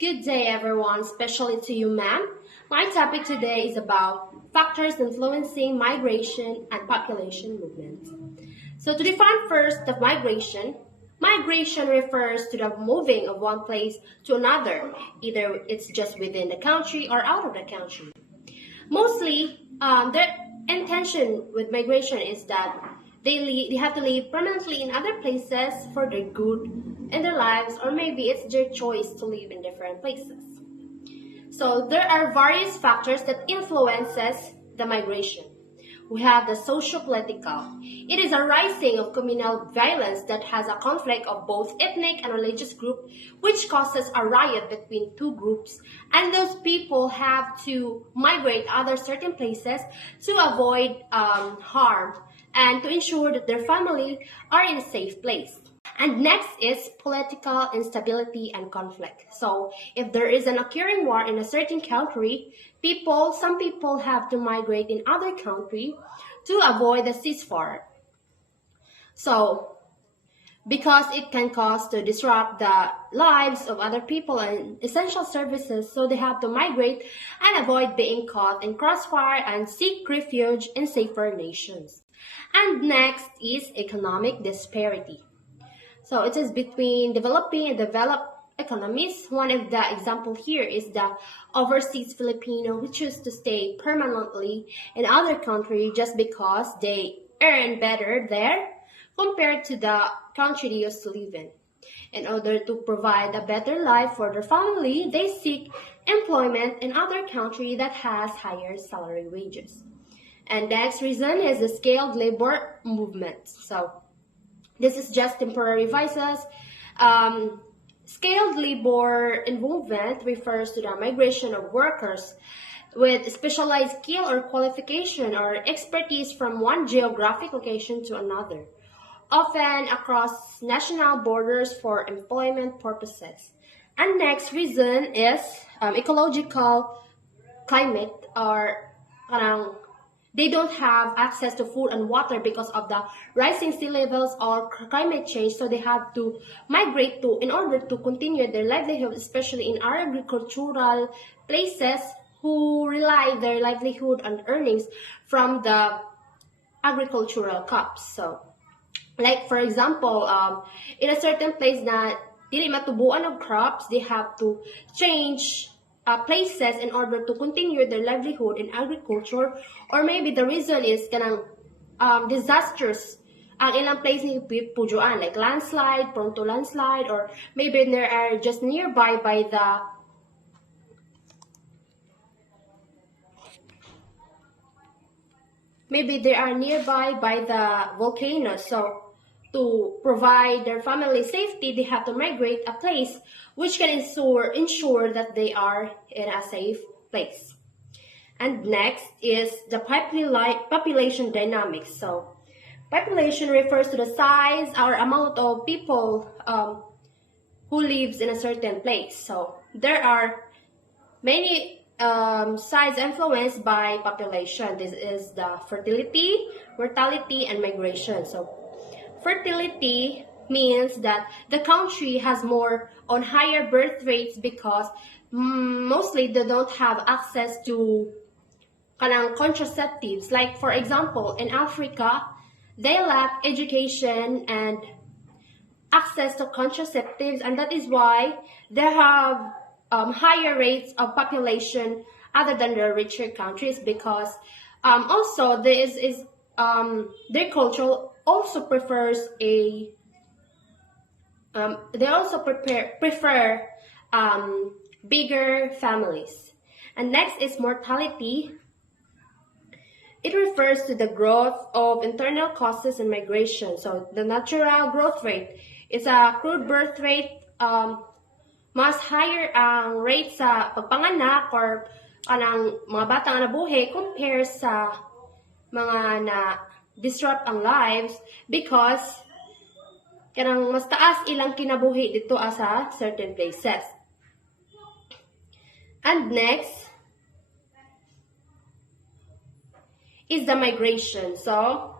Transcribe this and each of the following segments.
Good day, everyone, especially to you, ma'am. My topic today is about factors influencing migration and population movement. So, to define first the migration refers to the moving of one place to another, either it's just within the country or out of the country. Mostly, the intention with migration is that they have to live permanently in other places for their good in their lives, or maybe it's their choice to live in different places. So there are various factors that influences the migration. We have the socio-political. It is a rising of communal violence that has a conflict of both ethnic and religious group, which causes a riot between two groups, and those people have to migrate other certain places to avoid harm and to ensure that their family are in a safe place. And next is political instability and conflict. So if there is an occurring war in a certain country, some people have to migrate in other country to avoid the ceasefire. So because it can cause to disrupt the lives of other people and essential services, so they have to migrate and avoid being caught in crossfire and seek refuge in safer nations. And next is economic disparity. So it is between developing and developed economies. One of the example here is the overseas Filipino who choose to stay permanently in other country just because they earn better there compared to the country they used to live in. In order to provide a better life for their family, they seek employment in other country that has higher salary wages. And next reason is the scaled labor movement. So this is just temporary visas. Scaled labor involvement refers to the migration of workers with specialized skill or qualification or expertise from one geographic location to another, often across national borders for employment purposes. And next reason is ecological climate, or they don't have access to food and water because of the rising sea levels or climate change, so they have to migrate in order to continue their livelihood, especially in our agricultural places who rely their livelihood and earnings from the agricultural crops. So, like for example, in a certain place that dili matubuan of crops, they have to change places in order to continue their livelihood in agriculture, or maybe the reason is kanang disasters ang ilang place ni pujuan, like landslide, prone to landslide, or maybe they are just nearby by the volcano. So to provide their family safety, they have to migrate a place which can ensure that they are in a safe place. And next is the population dynamics. So population refers to the size or amount of people who lives in a certain place. So there are many sides influenced by population. This is the fertility, mortality, and migration. So fertility means that the country has more on higher birth rates because mostly they don't have access to contraceptives. Like for example, in Africa, they lack education and access to contraceptives, and that is why they have higher rates of population other than the richer countries, because also this is their culture also prefers they also prefer bigger families. And next is mortality. It refers to the growth of internal causes in migration. So the natural growth rate is a crude birth rate, mas higher ang rate sa pagpanganak or kanang mga bata nga nabuhi compare sa mga na disrupt ang lives, because kanang mas taas ilang kinabuhi dito sa certain places. And next is the migration. So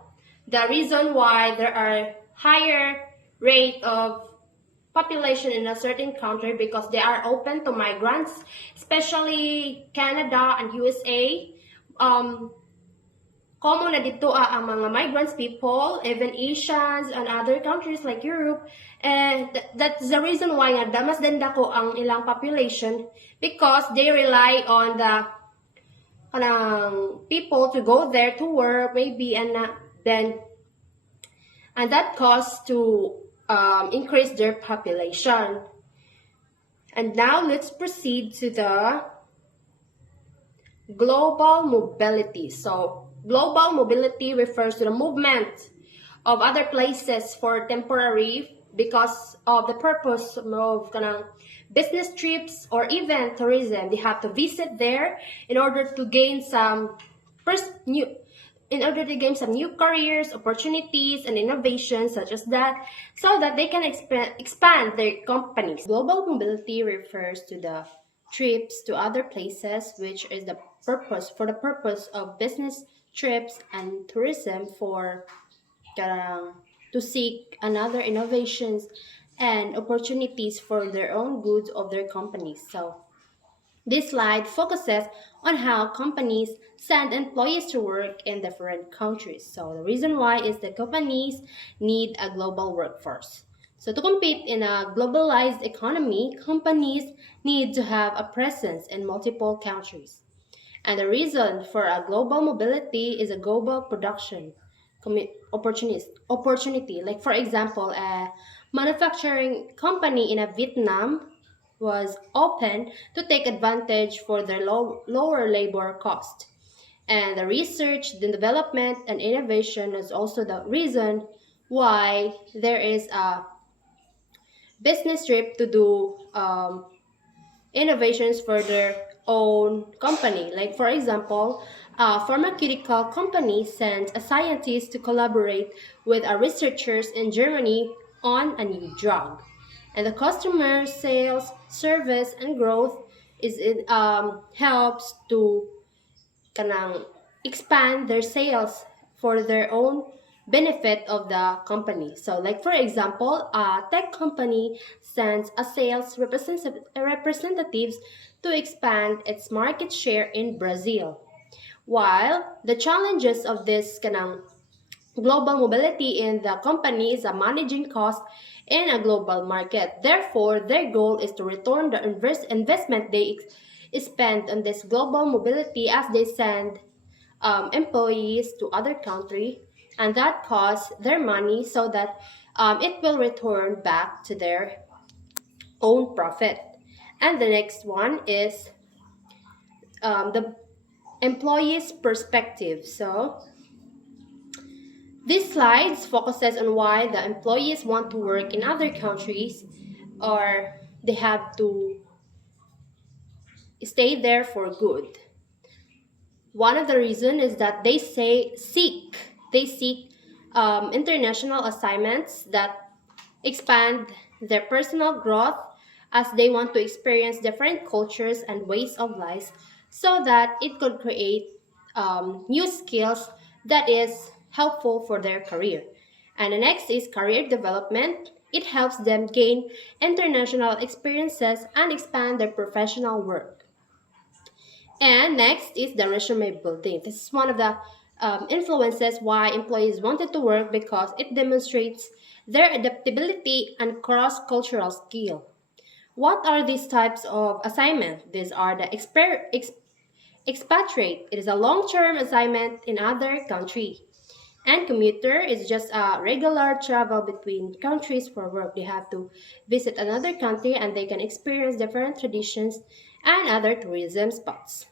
the reason why there are higher rate of population in a certain country because they are open to migrants, especially Canada and USA. Common na dito ang mga migrants people, even Asians and other countries like Europe. And that's the reason why nga mas danda ko ang ilang population because they rely on the people to go there to work maybe and that cause to increase their population. And now let's proceed to the global mobility. So global mobility refers to the movement of other places for temporary because of the purpose of business trips or even tourism. They have to visit there in order to gain some new careers, opportunities, and innovations such as that, so that they can expand their companies. Global mobility refers to the trips to other places, which is the purpose of business trips and tourism for to seek another innovations and opportunities for their own goods of their companies. So this slide focuses on how companies send employees to work in different countries. So the reason why is that companies need a global workforce. So to compete in a globalized economy, companies need to have a presence in multiple countries. And the reason for a global mobility is a global production opportunity. Like for example, a manufacturing company in a Vietnam was open to take advantage for their lower labor cost. And the research, the development, and innovation is also the reason why there is a business trip to do innovations for their own company. Like for example, a pharmaceutical company sent a scientist to collaborate with researchers in Germany on a new drug. And the customer sales, service, and growth helps to expand their sales for their own benefit of the company. So like for example, a tech company sends a sales representatives to expand its market share in Brazil. While the challenges of this global mobility in the company is managing costs in a global market. Therefore, their goal is to return the investment they spend on this global mobility as they send employees to other country, and that costs their money so that it will return back to their own profit. And the next one is the employee's perspective. So this slide focuses on why the employees want to work in other countries or they have to stay there for good. One of the reasons is that they seek international assignments that expand their personal growth as they want to experience different cultures and ways of life so that it could create new skills that is helpful for their career. And the next is career development. It helps them gain international experiences and expand their professional work. And next is the resume building. This is one of the influences why employees wanted to work because it demonstrates their adaptability and cross-cultural skill. What are these types of assignment? These are the expatriate. It is a long-term assignment in other country. And commuter is just a regular travel between countries for work. They have to visit another country and they can experience different traditions and other tourism spots.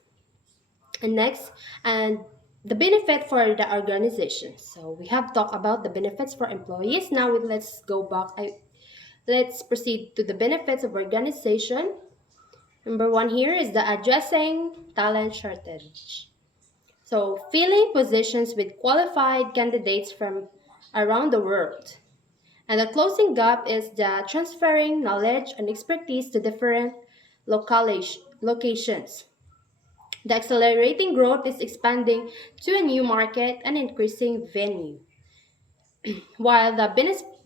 And next, and the benefit for the organization. So we have talked about the benefits for employees. Now let's go back. Let's proceed to the benefits of organization. Number one here is the addressing talent shortage. So filling positions with qualified candidates from around the world. And the closing gap is the transferring knowledge and expertise to different locations. The accelerating growth is expanding to a new market and increasing venue. While the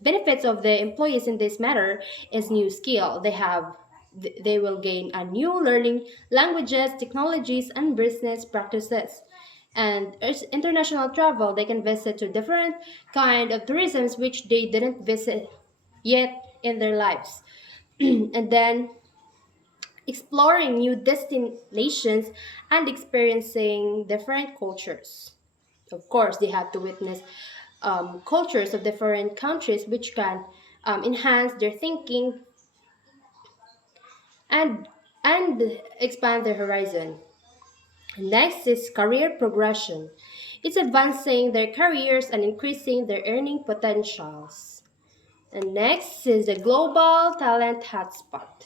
benefits of the employees in this matter is new skill. They will gain a new learning languages, technologies, and business practices. And as international travel, they can visit to different kind of tourisms which they didn't visit yet in their lives. And then exploring new destinations and experiencing different cultures. Of course, they have to witness cultures of different countries, which can enhance their thinking and expand their horizon. Next is career progression. It's advancing their careers and increasing their earning potentials. And next is the global talent hotspot.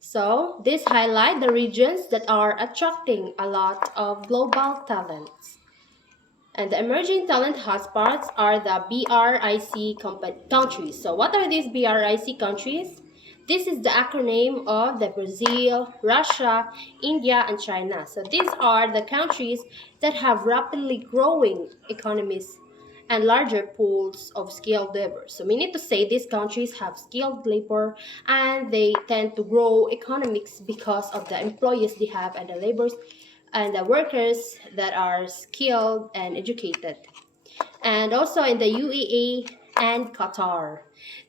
So, this highlight the regions that are attracting a lot of global talents. And the emerging talent hotspots are the countries. So, what are these BRIC countries? This is the acronym of the Brazil, Russia, India, and China. So, these are the countries that have rapidly growing economies and larger pools of skilled labor. So, meaning to say these countries have skilled labor and they tend to grow economics because of the employees they have and the laborers and the workers that are skilled and educated. And also in the UAE and Qatar.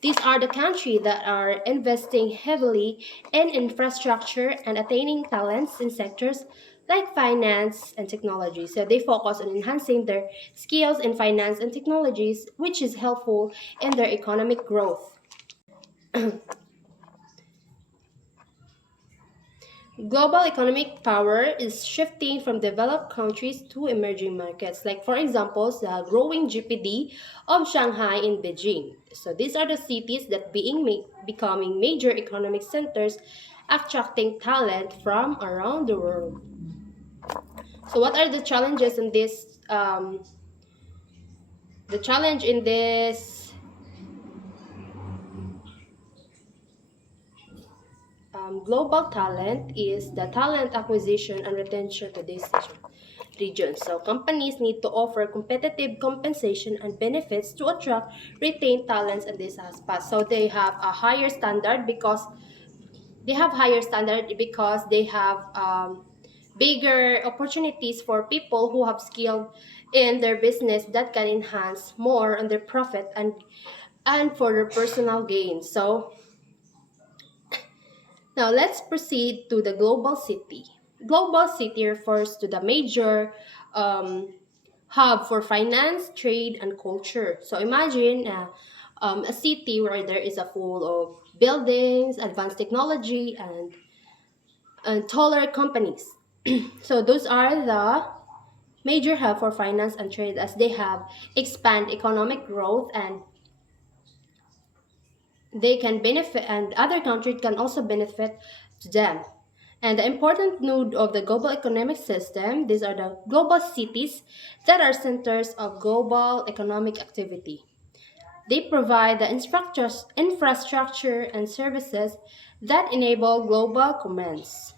These are the countries that are investing heavily in infrastructure and attaining talents in sectors like finance and technology. So they focus on enhancing their skills in finance and technologies, which is helpful in their economic growth. Global economic power is shifting from developed countries to emerging markets, like for example, the growing GPD of Shanghai and Beijing. So these are the cities that becoming major economic centers, attracting talent from around the world. So what are the challenges in this? The challenge in this global talent is the talent acquisition and retention to this region. So companies need to offer competitive compensation and benefits to attract, retain talents in this aspect. So they have a higher standard because they have bigger opportunities for people who have skill in their business that can enhance more on their profit and for their personal gain. So now let's proceed to the global city. Global city refers to the major hub for finance, trade, and culture. So imagine a city where there is a full of buildings, advanced technology, and taller companies. So those are the major hub for finance and trade as they have expand economic growth and they can benefit and other countries can also benefit to them. And the important node of the global economic system, these are the global cities that are centers of global economic activity. They provide the infrastructure and services that enable global commerce.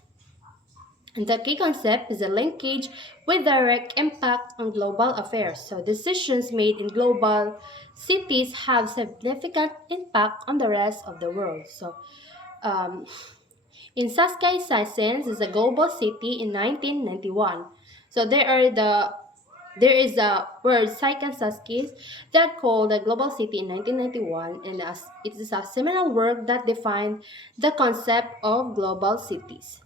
And the key concept is a linkage with direct impact on global affairs. So decisions made in global cities have significant impact on the rest of the world. So um, in Saskay, Science is a global city in 1991. So there is a word Saikan Saskis that called the global city in 1991 and as it is a seminal work that defined the concept of global cities.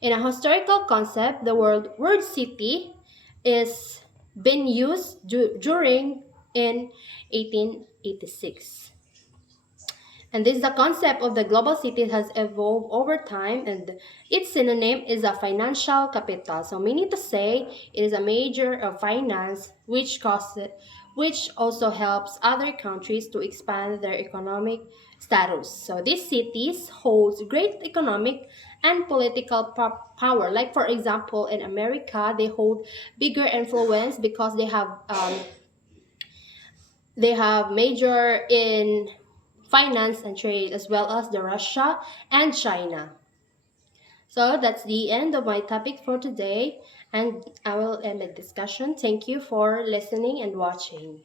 In a historical concept, the word city is been used during in 1886. And this the concept of the global city has evolved over time and its synonym is a financial capital. So meaning to say it is a major of finance which also helps other countries to expand their economic status. So these cities holds great economic and political power. Like for example in America they hold bigger influence because they have major in finance and trade as well as the Russia and China. So that's the end of my topic for today and I will end the discussion. Thank you for listening and watching.